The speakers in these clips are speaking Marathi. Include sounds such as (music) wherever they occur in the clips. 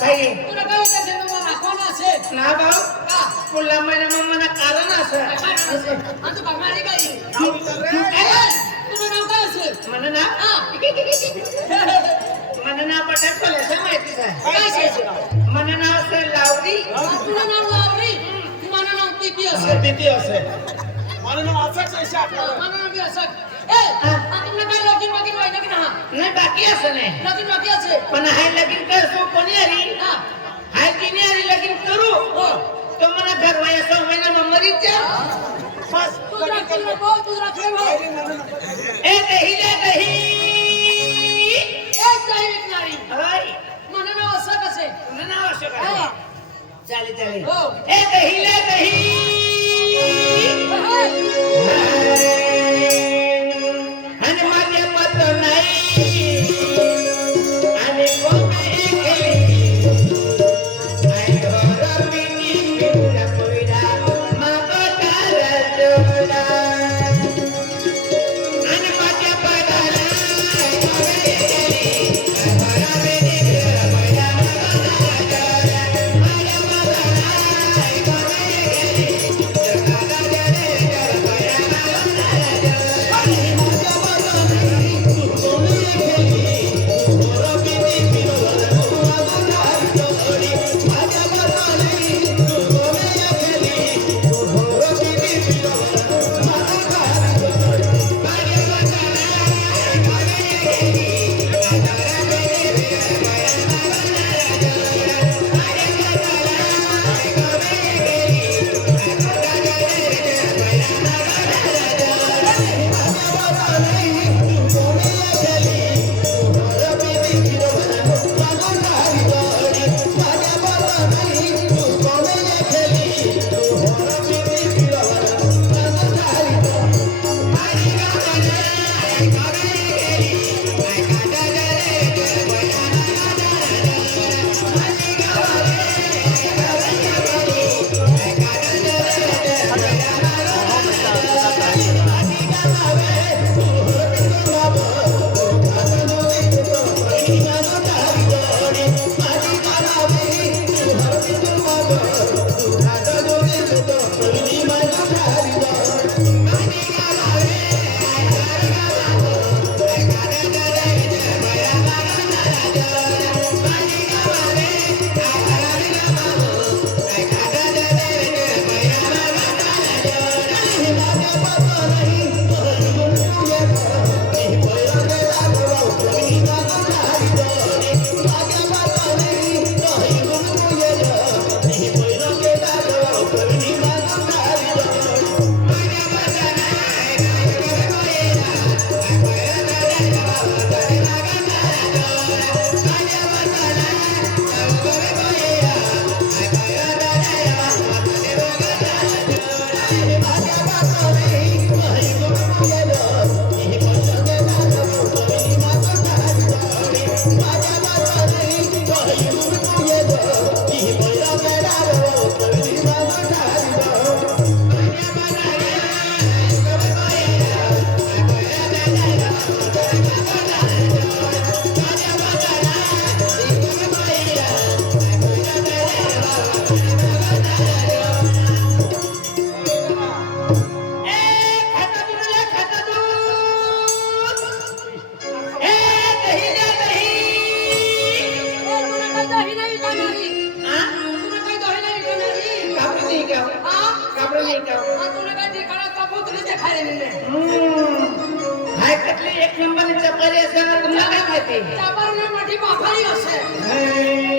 काही तुला काय विचारचे की मला राखवाना असे ना भाऊ का पुला महिना मग मला कारण असं आणि तू बघणारी काय ए, तुझं नाव काय असेल म्हणा ना हा म्हणा ना पटाक खोलायचं माहितीच आहे काय असेल म्हणा ना असं लावडी तुझं नाव लावरी तुम्हाला नाव टिपी असेल किती असेल मला नाव असंच आहे शाख. मला नाव बी असं બાકી હશે ને. લગીન બાકી પણ હાલ લગીન કરશું. કોની હારી? હાલ લગીન કરું તો મને ઘર સો મહિનામાં મરી જ બસ એ દહી લે દહી. એ મને ના આવશ્યક મને ના આવશ્યક હશે ચાલી ચાલી એ કહી લે દહી. Baba মাটি মাথায় আসে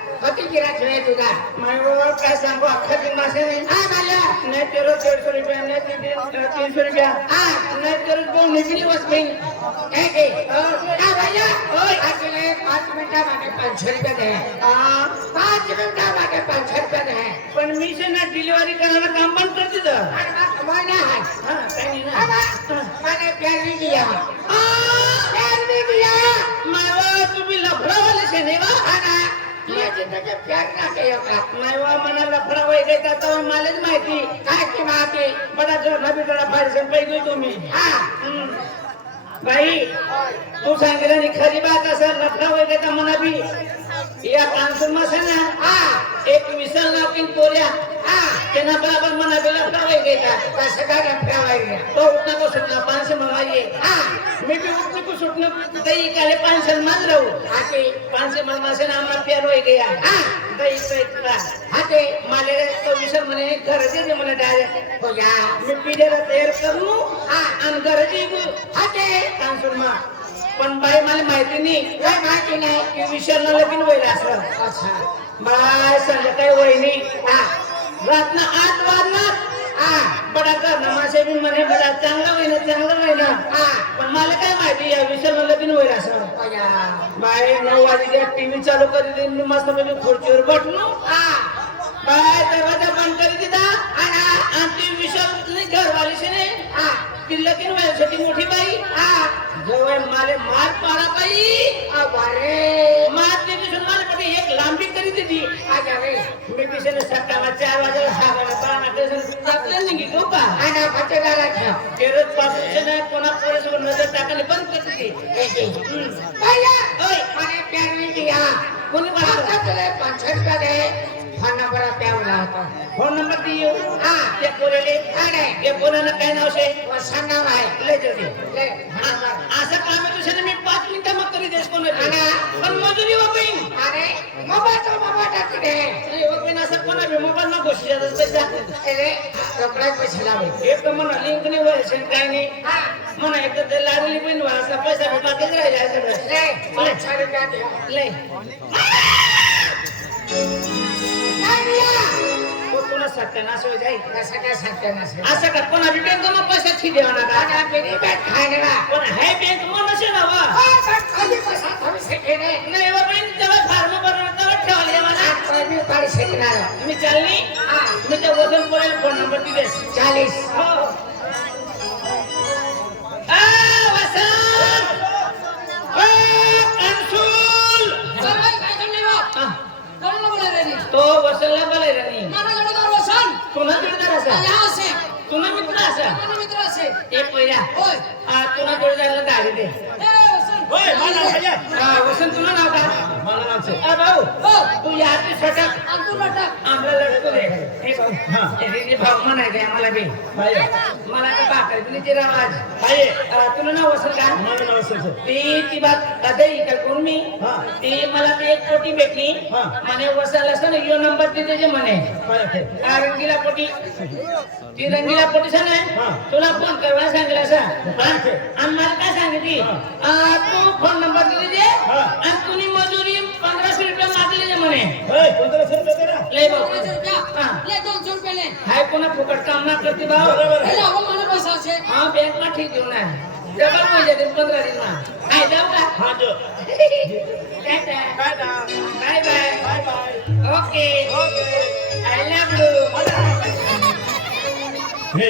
होती गिराक है तुझा मैं वो पैसा को अखा जिम्मा से नहीं हां बाला मैं तेरे 150 रुपया मैं 300 रुपया हां मैं तेरे को निकली बस में ए ए ना भैया ओए अकेले 5 मिनट मांगे 500 रुपया दे हां 5 मिनट मांगे 500 रुपया दे पण मी से ना डिलीवरी करायला काम बंद कर दिलं मैं ना हां हां काही ना मैंने प्यार नहीं किया हां प्यार नहीं किया मैं वो तू भी लफड़ा वाले से नहीं वाह मला लफडा वगैरे त्याचा मलाच माहिती. काय की माहिती? मला जो नवी तुला पाहिजे पैकी तुम्ही. बाई तू सांगितलं खरी बात असेल लफडा वगैरे मना बी या कांसून मसा ना हा. एक मिसल लावतील पोऱ्या. त्यांना बाबा मना बिला फ्रावाई गेला का सकाळला फ्रावाई तो उठना को सुटना पानशे हा मी ते उठने को सुटना दही काले पानशे मान राहू. आके पानशे मामा से नाम ना प्यार होई गया दही तो एक आके माले तो मिसल मने घर दे दे मने हो मी पीले तयार करू. हा आणि घर दे गु आके पानशे पण बाई मला माहिती नाही. काय माहिती नाही? की विशाल लगीन होईल असं. बाय संध्याकाळी वहिनी. हा. रातना आठ वाजणार हा. बडा कर नमासे बी म्हणे बडा चांगलं होईना चांगलं होईना हा. पण मला काय माहिती या विशालला लगीन होईल असं. बाय नऊ वाजता टीव्ही चालू करी मस्त म्हणजे खुर्चीवर बसलो. हा. बाय दरवाजा बंद करी दिला आणि ती विशाल नाही घरवाली से नाही. हा. ती लगीन व्हायसाठी मोठी बाई. हा. जवळ माले मार पाडा बाई. अरे मार ते दिसून मला पण एक लांबी करी दिली आजा रे पिशाने टाकलं की गोपा आना पटेदारा ठेव तेरच पासून कोणा नजर टाकायला बंद करते भैया ओय. मैंने प्यार नहीं किया कोणी पाच सौ रुपया दे खाना बड़ा प्यार होता फोन नंबर दियो हा. त्या पोरेले. अरे त्या पोरानं काय नाव शे? नाव आहे. लय जल्दी. असं काम आहे तुझ्याने मी पाच मिनिटं मग करी देस कोण. पण मजुरी वापीन अरे मोबाईल तो मोबाईल टाक दे. नाही वापीन असं कोणा बी मोबाईल ना गोष्टी एक तर म्हणा लिंक नाही व्हायचं काही नाही. म्हणा एक तर ते लागली पण व्हायचा पैसा राहिला सगळं लय. काय तुला सत्यानाश हो जाईल कसं काय असं का? पैसा देवा नका? मेरी ना. पण बँक मग नसे ना पैसा थोड़ी नाही फार्म ठेवायला आप कोई भी मी चालली? हा. मी त्या वजन पडेल फोन नंबर दिलेस. चालीस हो. आ, वसंत! आ, कन्सूल! आ, तो वसंतला बोलायला नाही. तुला जोडदार असा. तुला मित्र असा. ते पहिला. आ, तुला जोडदारला गाडी दे. वसंत तुला नाव का आ, भाऊ. तू या आधी सटक. आम्हाला लढतो दे हे. भाऊ हे रिजी भाऊ म्हणायचं आहे मला बी मला तर भाकर बी नाही दिला आज आ, तुला नाव वसंत का? ती ती बात आता इकडे करून मी. हा. ती मला ती एक कोटी भेटली. हा. म्हणे वसायला असं ना यो नंबर तिथे जे म्हणे. रंगीला पोटी. ती रंगीला पोटी सांग हा. तुला फोन करवा सांगितलं असं. आणि मला काय सांगितली? ફોન નંબર લઈ લેજે. મજૂરી 1500 રૂપિયા માગી લેજે મને. હે રૂપિયા લે લો લે 200 રૂપિયા લે. હાય કોને ફોકટ કામ બરાબર એટલે છે. હા બેંકમાં ઠીક જો ના. ડબલ હોય જાય 15 દિન bye bye. Bye bye. Okay. Okay. I love you હે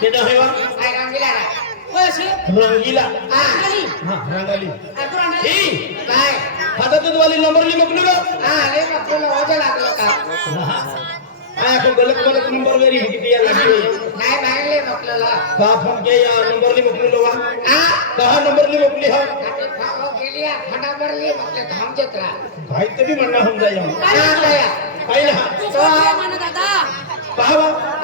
ते ना हेवा रंगीला. हा रंगाली. ही. आता तू वाली नंबरली बघली का हा आपण गलत गलत नंबर वेरी किती या लागली. नाही बाहेरले मोकलेला का फोन के या नंबरली बघली लो हा कहा नंबरली बघली हा? आणि गेली फटाफटली जत्रा भाई ते भी म्हणणं होऊन जाईल काय काही ना पहा बा. तो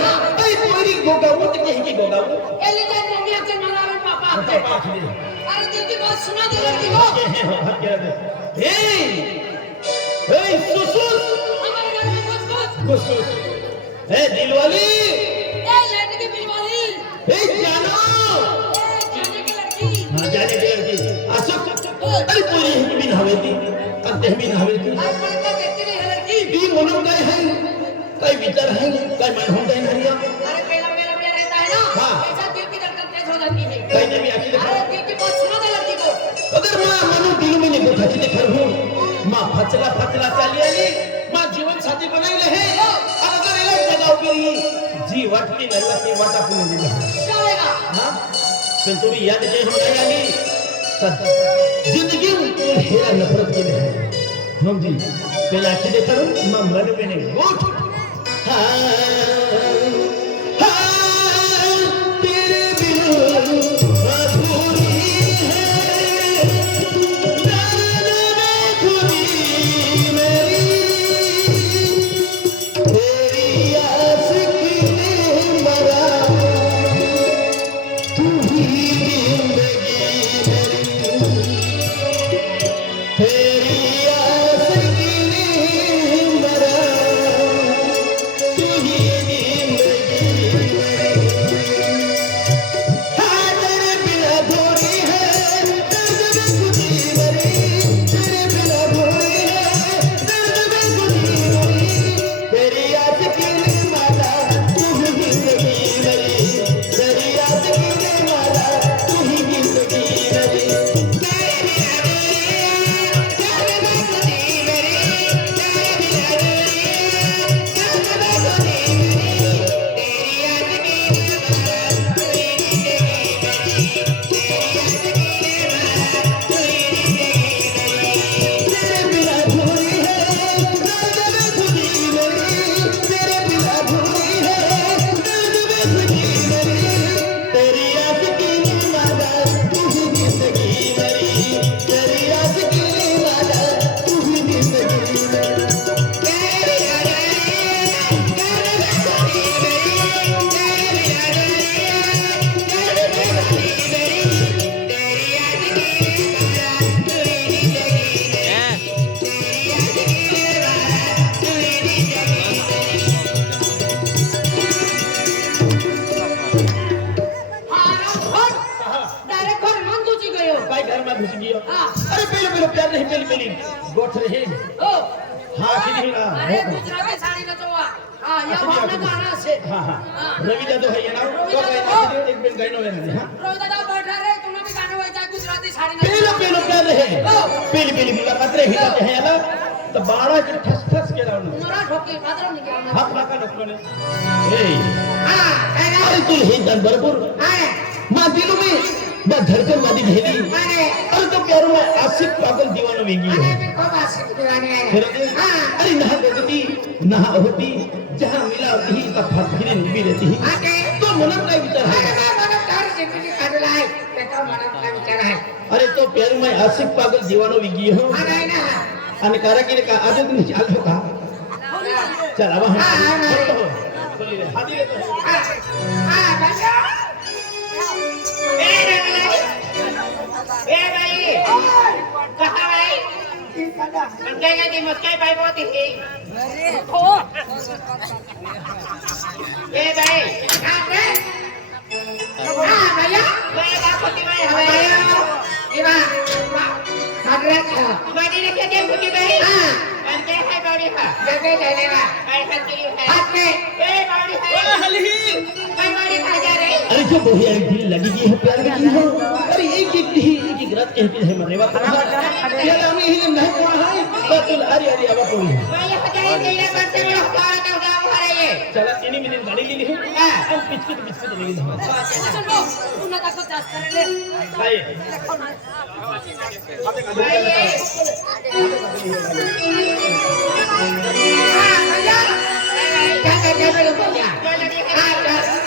भाई कई पूरी गोगाऊ तो कहीं की गोगाऊ एली के मम्मी आके मनावे पापा आके अरे दिल की बात सुना दे लड़की को। (laughs) हे हे सुसुस। हमारे घर में कुछ कुछ कुछ हे दिलवाली। ए लड़की दिलवाली। हे जानो। ए जाने की लड़की। हाँ जाने की लड़की। अशोक कई पूरी हिबिन हवेली अब दहबिन हवेली। आज पढ़ता देखते नहीं लड़की। भी मनम गए हैं। कई भीतर है कई मन होते हैं हरिया अरे मेला मेला मेला रहता है ना हाँ। ऐसा दिल की धड़कन तेज हो जाती है। कई ने भी आखी अरे दिल की बहुत सुना लगती को। अगर मैं मन दिल में नहीं देखा कि घर हूँ। माँ फचला फचला चली आली माँ जीवन साथी बनाई ले और अगर ये जगह उभी जी वट की नरवा की वट अपने लिए चलेगा हाँ? फिर तो भी याद के हम नहीं ज़िंदगी में हेरा नफरत के लिए हम जी। पहला खिले करूँ मैं मन में नहीं। गोठ हाँ घुस गयो हाँ अरे पहिले पहिले प्यार नाही पहिले पहिले गोठ रहे हा। किती ना अरे गुजराती साडी नचवा हाँ या भावना गाना से। हा हा। हाँ। रवी जाधव है ना? रवी तो काय जाधव. ना एक बेन गायनो आहे ना रोहित दादा बैठा रे तुम्हें भी गाना व्हायचा गुजराती साडी पहिले नचवा पहिले प्यार रहे हो. पहिले पहिले मुलाकात रही जाते हैं ना? तो बाळा के ठस ठस के लावून तुम्हारा ठोके मात्र नहीं गया हात नको ने। ए हा काय ना अरे तू हे बरोबर मा दिलो मी बा धडकनमध्ये घेली अरे तो प्यार में आशिक पागल दीवाना वेगी है मी? हा अरे नहा गगती नहा होती जहाँ मिला होती का फाटकिरी निभी रहती हा ते मनात काय विचार आहे अरे तो प्यार में आशिक पागल दीवानो विगी हो हा नाही ना आणि कारागिरी का आज तुम्ही चालतो का चल हम हाँ, हाँ, हाँ। Magkaya nga di maskay bay mo tihing. Oo. Eh bay. Ate. Ah, baya. Baya ako di bay. Baya. Di ba? Magret. Kumadi na kaya di bay. Ah. अरे जो बहु एक दिन लगी है प्यार की हो। अरे एक एक ही एक एक रात कहते हैं मरेवा ये लामी ही नहीं है। बातुल तो, अरे अरे अब कोई मैं ये बताइए तेरा बच्चा मेरा हाथ का ज्याला तिने मी गाडी लिहिली आणि पिचकित पिचकित लिहिली काय काय काय